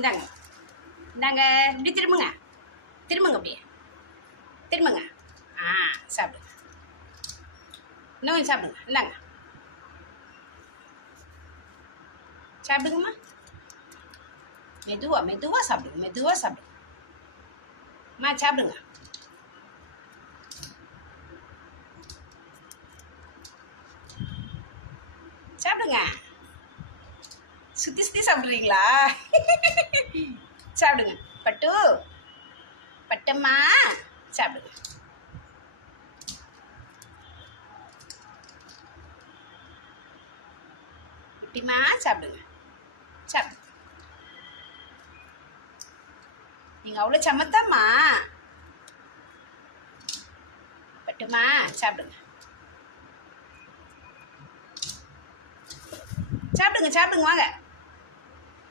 இந்தாங்க. இந்தாங்க. இப்படி திரும்புங்க. திரும்புங்க அப்படியே. திரும்புங்க. ஆ சாப்பிடுங்க. இன்னும் கொஞ்சம் சாப்பிடுங்க. இந்தாங்க. சாப்பிடுங்கம்மா. மெதுவா மெதுவாக சாப்பிடுங்க மெதுவாக சாப்பிடுங்க. அம்மா சாப்பிடுங்க. சாப்பிடுங்க. சுற்றி சுற்றி சாப்பிட்றீங்களா? சாப்பிடுங்க. பட்டு. பட்டம்மா சாப்பிடுங்க. குட்டிமா? சாப்பிடுங்க. சாப்பிடுங்க. நீங்கள் அவ்வளோ சமத்தாம்மா. பட்டுமா? சாப்பிடுங்க. சாப்பிடுங்க சாப்பிடுங்க வாங்க.